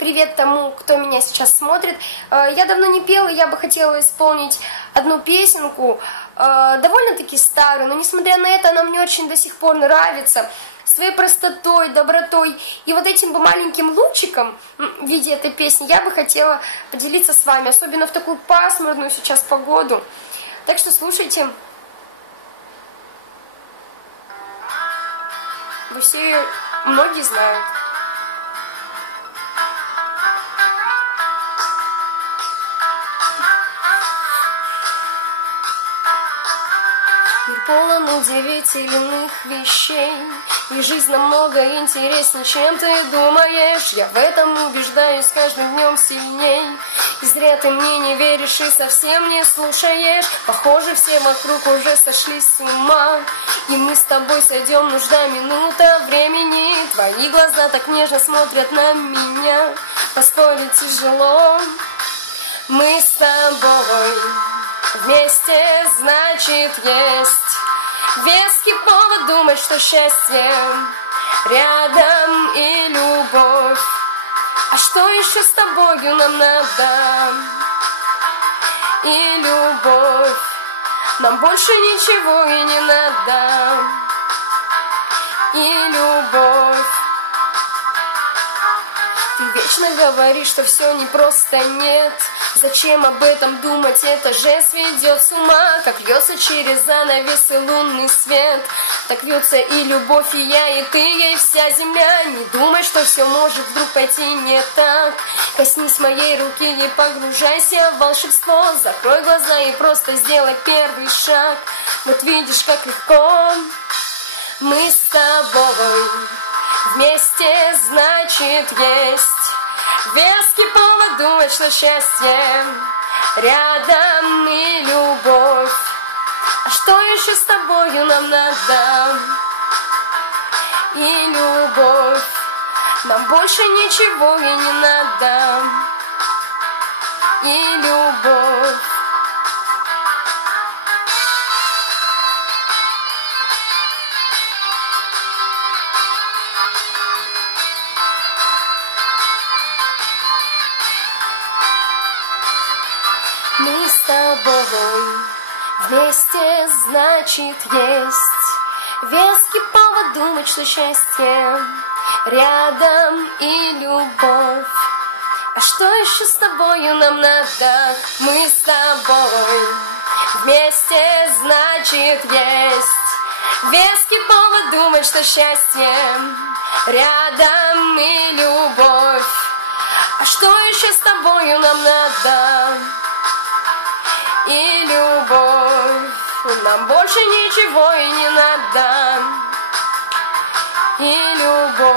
Привет тому, кто меня сейчас смотрит. Я давно не пела, я бы хотела исполнить одну песенку, довольно-таки старую, но несмотря на это, она мне очень до сих пор нравится. Своей простотой, добротой и вот этим бы маленьким лучиком в виде этой песни я бы хотела поделиться с вами, особенно в такую пасмурную сейчас погоду. Так что слушайте. Вы все ее многие знают. Мир полон удивительных вещей, и жизнь намного интереснее, чем ты думаешь. Я в этом убеждаюсь с каждым днем сильней. И зря ты мне не веришь и совсем не слушаешь. Похоже, все вокруг уже сошли с ума, и мы с тобой сойдем, нужна минута времени. Твои глаза так нежно смотрят на меня, поспорить тяжело. Мы с тобой вместе, значит, есть веский повод думать, что счастье рядом и любовь. А что еще с тобою нам надо? И любовь. Нам больше ничего и не надо. И любовь. Ты вечно говоришь, что все не просто, нет. Зачем об этом думать, это же сведет с ума. Как льется через занавесы лунный свет, так льется и любовь, и я, и ты, ей вся земля. Не думай, что все может вдруг пойти не так. Коснись моей руки и погружайся в волшебство. Закрой глаза и просто сделай первый шаг. Вот видишь, как легко. Мы с тобой вместе, значит, есть веский повод думать, что счастье рядом и любовь. А что еще с тобою нам надо? И любовь. Нам больше ничего и не надо. И любовь. Мы с тобой вместе, значит, есть веский повод думать, что счастье рядом и любовь. А что еще с тобою нам надо? Мы с тобой вместе, значит, есть веский повод думать, что счастье рядом и любовь. А что еще с тобою нам надо? И любовь. Нам больше ничего и не надо. И любовь.